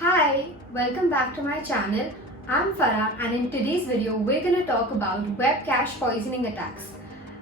Hi, welcome back to my channel. I'm Farah and in today's video we're going to talk about web cache poisoning attacks.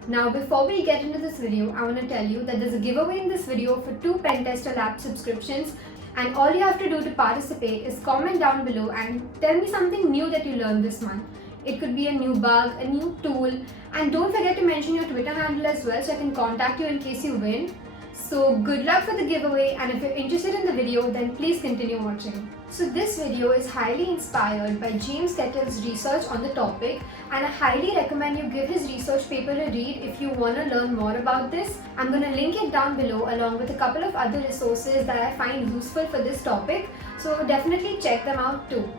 Now before we get into this video, I want to tell you that there's a giveaway in this video for 2 Pentester Lab subscriptions, and all you have to do to participate is comment down below and tell me something new that you learned this month. It could be a new bug, a new tool, and don't forget to mention your Twitter handle as well so I can contact you in case you win. So good luck for the giveaway, and if you're interested in the video then please continue watching. So this video is highly inspired by James Kettle's research on the topic, and I highly recommend you give his research paper a read if you want to learn more about this. I'm going to link it down below along with a couple of other resources that I find useful for this topic, so definitely check them out too.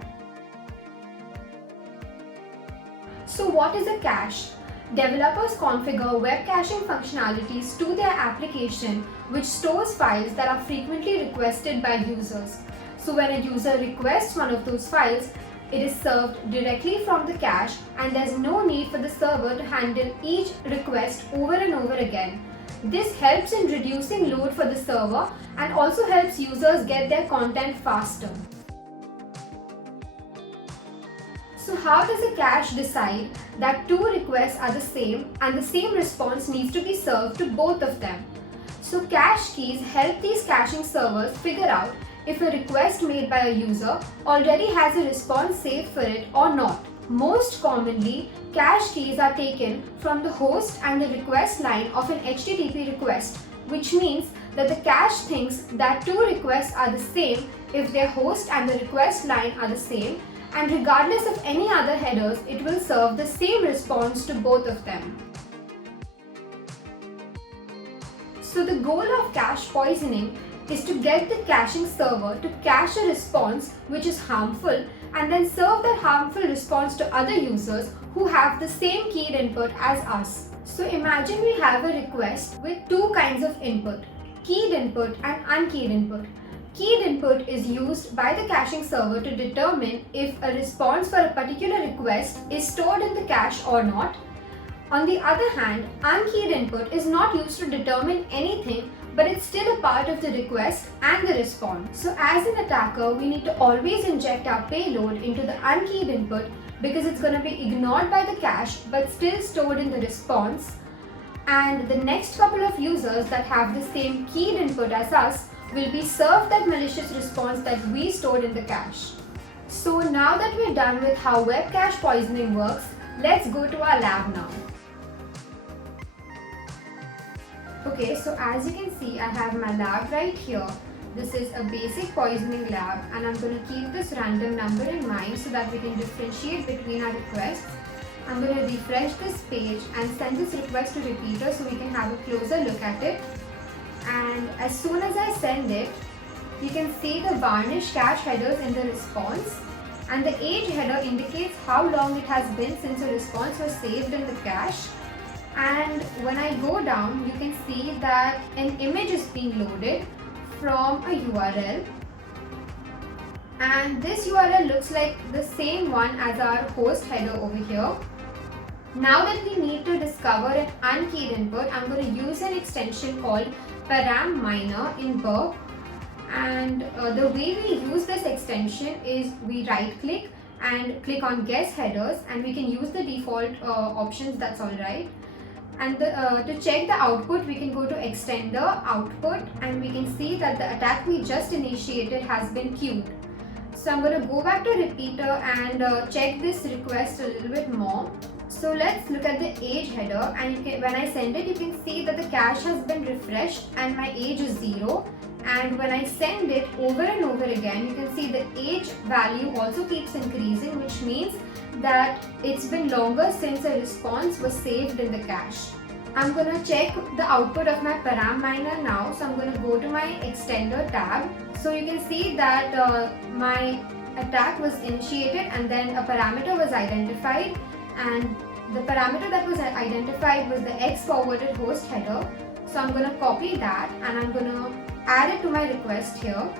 So what is a cache? Developers configure web caching functionalities to their application which stores files that are frequently requested by users. So when a user requests one of those files, it is served directly from the cache and there's no need for the server to handle each request over and over again. This helps in reducing load for the server and also helps users get their content faster. So how does a cache decide that 2 requests are the same and the same response needs to be served to both of them? So cache keys help these caching servers figure out if a request made by a user already has a response saved for it or not. Most commonly, cache keys are taken from the host and the request line of an HTTP request, which means that the cache thinks that 2 requests are the same if their host and the request line are the same, and regardless of any other headers, it will serve the same response to both of them. So the goal of cache poisoning is to get the caching server to cache a response which is harmful and then serve that harmful response to other users who have the same keyed input as us. So imagine we have a request with 2 kinds of input, keyed input and unkeyed input. Keyed input is used by the caching server to determine if a response for a particular request is stored in the cache or not. On the other hand, unkeyed input is not used to determine anything, but it's still a part of the request and the response. So as an attacker, we need to always inject our payload into the unkeyed input because it's going to be ignored by the cache but still stored in the response. And the next couple of users that have the same keyed input as us will be served that malicious response that we stored in the cache. So now that we're done with how web cache poisoning works, let's go to our lab now. Okay, so as you can see, I have my lab right here. This is a basic poisoning lab, and I'm going to keep this random number in mind so that we can differentiate between our requests. I'm going to refresh this page and send this request to repeater so we can have a closer look at it. And as soon as I send it, you can see the varnish cache headers in the response, and the age header indicates how long it has been since a response was saved in the cache. And when I go down, you can see that an image is being loaded from a URL, and this URL looks like the same one as our host header over here. Now that we need to discover an unkeyed input, I'm going to use an extension called param miner in Burp, and the way we use this extension is we right click and click on guess headers, and we can use the default options, that's alright. And to check the output, we can go to extender output, and we can see that the attack we just initiated has been queued. So I'm going to go back to repeater and check this request a little bit more. So let's look at the age header, and when I send it, you can see that the cache has been refreshed and my age is 0. And when I send it over and over again, you can see the age value also keeps increasing, which means that it's been longer since a response was saved in the cache. I'm going to check the output of my param miner now. So I'm going to go to my extender tab. So you can see that my attack was initiated and then a parameter was identified, and the parameter that was identified was the X forwarded host header. So I'm going to copy that and I'm going to add it to my request here.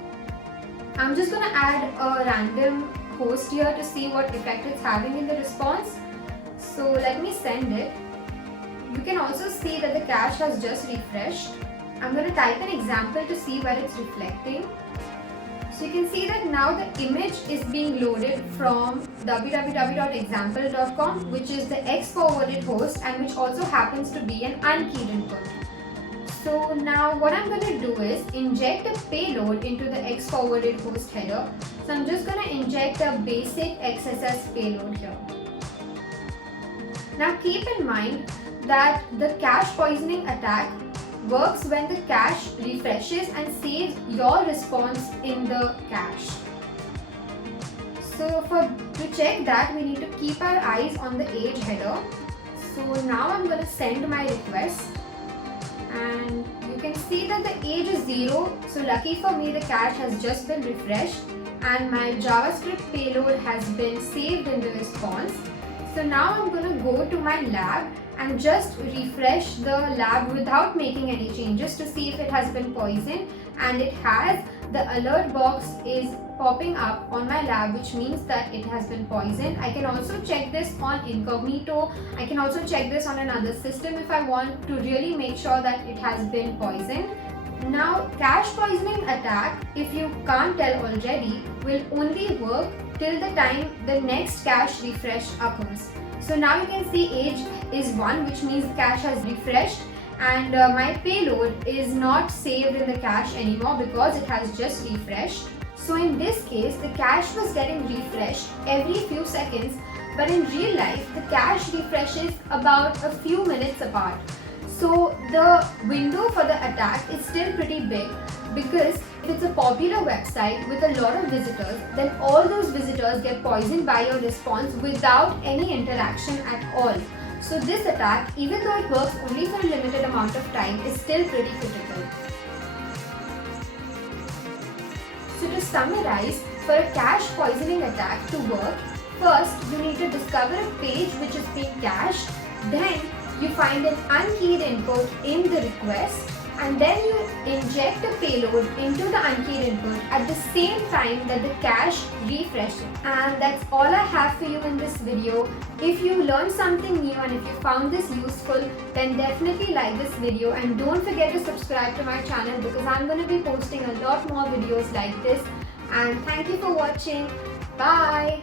I'm just going to add a random host here to see what effect it's having in the response. So let me send it. You can also see that the cache has just refreshed. I'm going to type an example to see where it's reflecting. So you can see that now the image is being loaded from www.example.com, which is the X-forwarded host and which also happens to be an unkeyed input. So now what I'm going to do is inject a payload into the X-forwarded host header. So I'm just going to inject a basic XSS payload here. Now keep in mind that the cache poisoning attack works when the cache refreshes and saves your response in the cache. So to check that, we need to keep our eyes on the age header. So now I'm going to send my request, and you can see that the age is 0. So lucky for me, the cache has just been refreshed and my JavaScript payload has been saved in the response. So now I'm going to go to my lab and just refresh the lab without making any changes to see if it has been poisoned, and it has. The alert box is popping up on my lab, which means that it has been poisoned. I can also check this on incognito. I can also check this on another system if I want to really make sure that it has been poisoned. Now, cache poisoning attack, if you can't tell already, will only work till the time the next cache refresh occurs. So now you can see age is 1, which means the cache has refreshed, and my payload is not saved in the cache anymore because it has just refreshed. So in this case, the cache was getting refreshed every few seconds, but in real life, the cache refreshes about a few minutes apart. So the window for the attack is still pretty big, because if it's a popular website with a lot of visitors, then all those visitors get poisoned by your response without any interaction at all. So this attack, even though it works only for a limited amount of time, is still pretty critical. So to summarize, for a cache poisoning attack to work, first you need to discover a page which is being cached, then you find an unkeyed input in the request, and then you inject a payload into the unkeyed input at the same time that the cache refreshes. And that's all I have for you in this video. If you learned something new and if you found this useful, then definitely like this video, and don't forget to subscribe to my channel, because I'm going to be posting a lot more videos like this. And thank you for watching. Bye.